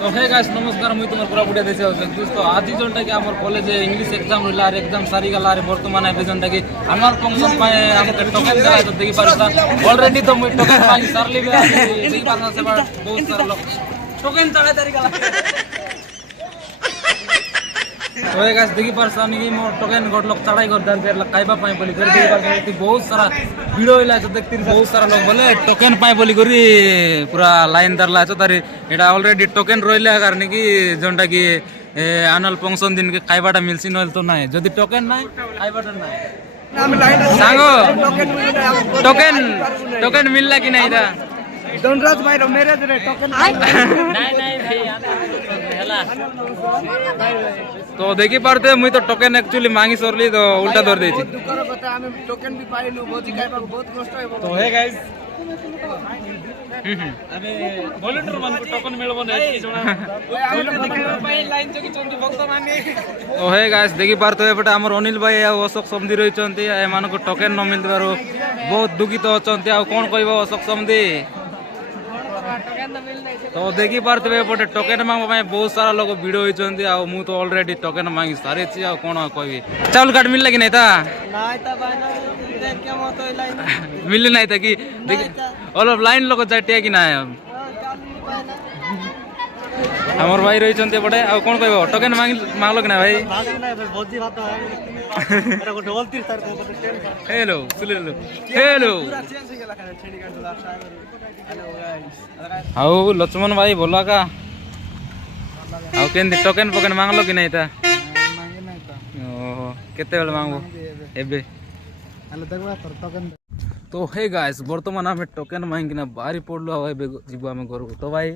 तो hey guys नमस्कार मुई तुमर पूरा बुढ़िया देसे तो आज जोनटा कि हमर कॉलेज इंग्लिश एग्जाम रहिला आर एग्जाम सारी गला रे वर्तमान एबे जोनटा कि अनुअल फंक्शन पाए हमके टोकन दिला तो देखि पारता ऑलरेडी तो मुई टोकन पाई सरली बे देखि पारना से बहुत सारा लोग टोकन चढ़ा तारी गला तो हे गाइस देखि पारसानी कि मोर टोकन गोट लोग चढ़ाई कर दर देर काइबा पाए बोली कर देखि पारसा बहुत सारा वीडियो इला तो देखति बहुत सारा लोग बोले टोकन पाए बोली करी पूरा लाइन दरला छ तारी एटा ऑलरेडी टोकन रोइला कारण कि जोनटा कि अनुअल फंक्शन दिन के खाइबाटा मिलसी नल तो नाही जदी टोकन नाही खाइबाटा नाही सांगो टोकन मिलला कि नाही दा धनराज भाई रो मेरे रे टोकन नहीं भाई हेला तो देखि पारते मुई तो टोकन एक्चुअली मांगी सरली तो उल्टा धर देछि दुकर कथा हम टोकन भी पाइलु भोजी खाइबा बहुत कष्ट है तो हे गाइस आमे वॉलंटियर मान को टोकन मिलबो नै कि जोना भाई लाइन चकी चंदी भक्त माने ओ हे गाइस देखि पारते एपटे हमर अनिल भाई आ अशोक समधी रहि चंती ए मान को टोकन न मिलबारो बहुत दुखित अछंती आ कोन कहबो अशोक समधी तो देखि पारते एपटे टोकन मांगबा ପାଇଁ बहुत सारा लोग भिडियो होइचंती आ मु तो ऑलरेडी टोकन मांगी सारे छी आ कोन कहबी चावल कार्ड मिलला कि नै ता नाही ता भाई ना देख के मत लाइन मिलले नै ता कि ऑल लाइन लोग जाटिया कि नै हमर भाई रही चंते पड़े आ कोन कहबो टोकन मांगलो कि ना भाई भोजी भात मेरा को ढोल तीर तार को टेंशन हेलो सुले हेलो पूरा चेंज हो गेला खाने छेड़ी काट दला हेलो गाइस हाउ लक्ष्मण भाई बोला का हाउ केन टोकन पकन मांगलो कि नै ता मांगे नाही ता ओहो केते बेल मांगबो एबे हेलो देखबा तोर टोकन तो हे गाइस वर्तमान हमें टोकन मांगिना बारी पड़लो आ एबे जीबो हम घर तो भाई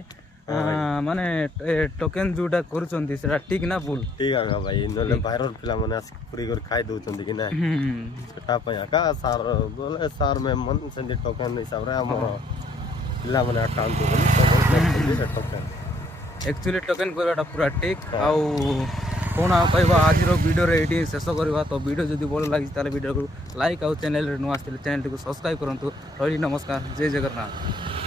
माने टोकन जोटा करूचंती सेटा ठीक ना भूल ठीक है भाई नले वायरल पिला माने पूरी कर खाई दउचंती कि ना सेटा पया का सार बोले सार में मन संदि टोकन हिसाब रे हमर पिला माने अकाउंट बोली से टोकन एक्चुअली टोकन करवाटा पूरा ठीक आउ कोन कहबा आज रो वीडियो रे एडी शेष करबा तो वीडियो जदी भल लागि ताले वीडियो को लाइक आउ चैनल रे नु आस्ते चैनल को सब्सक्राइब करंतु रही नमस्कार जय जगन्नाथ।